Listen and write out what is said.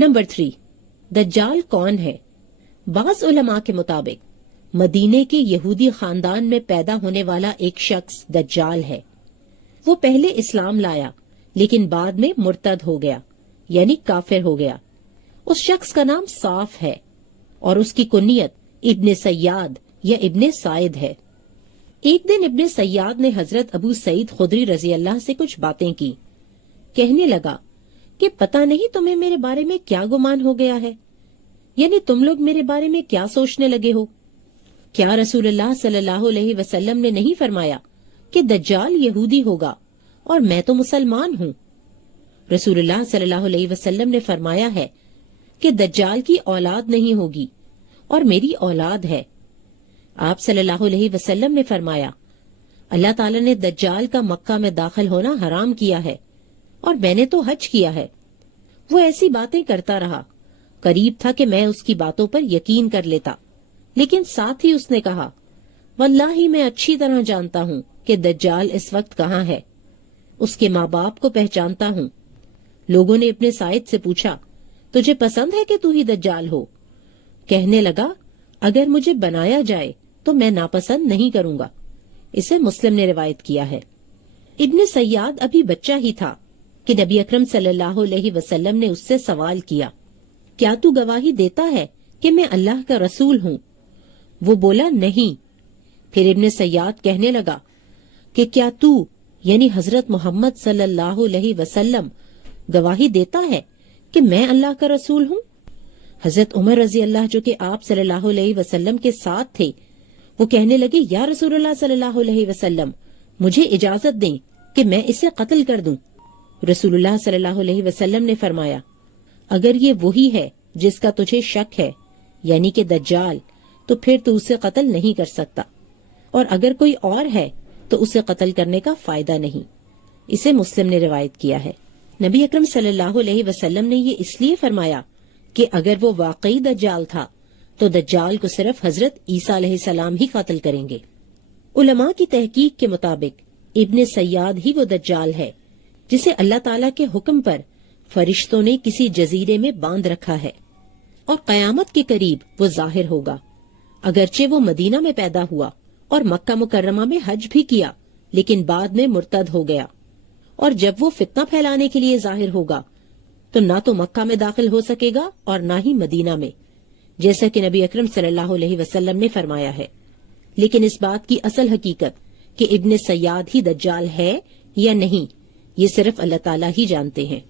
Number 3، دجال کون ہے؟ بعض علماء کے مطابق مدینے کے یہودی خاندان میں پیدا ہونے والا ایک شخص دجال ہے۔ وہ پہلے اسلام لایا لیکن بعد میں مرتد ہو گیا، یعنی کافر ہو گیا۔ اس شخص کا نام صاف ہے اور اس کی کنیت ابن سیاد یا ابن سائد ہے۔ ایک دن ابن سیاد نے حضرت ابو سعید خدری رضی اللہ سے کچھ باتیں کی۔ کہنے لگا کہ پتہ نہیں تمہیں میرے بارے میں کیا گمان ہو گیا ہے، یعنی تم لوگ میرے بارے میں کیا سوچنے لگے ہو؟ کیا رسول اللہ صلی اللہ علیہ وسلم نے نہیں فرمایا کہ دجال یہودی ہوگا اور میں تو مسلمان ہوں؟ رسول اللہ صلی اللہ علیہ وسلم نے فرمایا ہے کہ دجال کی اولاد نہیں ہوگی اور میری اولاد ہے۔ آپ صلی اللہ علیہ وسلم نے فرمایا، اللہ تعالیٰ نے دجال کا مکہ میں داخل ہونا حرام کیا ہے اور میں نے تو حج کیا ہے۔ وہ ایسی باتیں کرتا رہا، قریب تھا کہ میں اس کی باتوں پر یقین کر لیتا، لیکن ساتھ ہی اس نے کہا، واللہ میں اچھی طرح جانتا ہوں کہ دجال اس وقت کہاں ہے، اس کے ماں باپ کو پہچانتا ہوں۔ لوگوں نے اپنے سائد سے پوچھا، تجھے پسند ہے کہ تو ہی دجال ہو؟ کہنے لگا، اگر مجھے بنایا جائے تو میں ناپسند نہیں کروں گا۔ اسے مسلم نے روایت کیا ہے۔ ابن سیاد ابھی بچہ ہی تھا کہ نبی اکرم صلی اللہ علیہ وسلم نے اس سے سوال کیا، کیا تو گواہی دیتا ہے کہ میں اللہ کا رسول ہوں؟ وہ بولا، نہیں۔ پھر ابن سیاد کہنے لگا کہ کیا تو یعنی حضرت محمد صلی اللہ علیہ وسلم گواہی دیتا ہے کہ میں اللہ کا رسول ہوں؟ حضرت عمر رضی اللہ جو کہ آپ صلی اللہ علیہ وسلم کے ساتھ تھے، وہ کہنے لگے، یا رسول اللہ صلی اللہ علیہ وسلم، مجھے اجازت دیں کہ میں اسے قتل کر دوں۔ رسول اللہ صلی اللہ علیہ وسلم نے فرمایا، اگر یہ وہی ہے جس کا تجھے شک ہے، یعنی کہ دجال، تو پھر تو اسے قتل نہیں کر سکتا، اور اگر کوئی اور ہے تو اسے قتل کرنے کا فائدہ نہیں۔ اسے مسلم نے روایت کیا ہے۔ نبی اکرم صلی اللہ علیہ وسلم نے یہ اس لیے فرمایا کہ اگر وہ واقعی دجال تھا تو دجال کو صرف حضرت عیسیٰ علیہ السلام ہی قتل کریں گے۔ علماء کی تحقیق کے مطابق ابن سیاد ہی وہ دجال ہے جسے اللہ تعالیٰ کے حکم پر فرشتوں نے کسی جزیرے میں باندھ رکھا ہے، اور قیامت کے قریب وہ ظاہر ہوگا۔ اگرچہ وہ مدینہ میں پیدا ہوا اور مکہ مکرمہ میں حج بھی کیا، لیکن بعد میں مرتد ہو گیا، اور جب وہ فتنہ پھیلانے کے لیے ظاہر ہوگا تو نہ تو مکہ میں داخل ہو سکے گا اور نہ ہی مدینہ میں، جیسا کہ نبی اکرم صلی اللہ علیہ وسلم نے فرمایا ہے۔ لیکن اس بات کی اصل حقیقت کہ ابن سیاد ہی دجال ہے یا نہیں، یہ صرف اللہ تعالیٰ ہی جانتے ہیں۔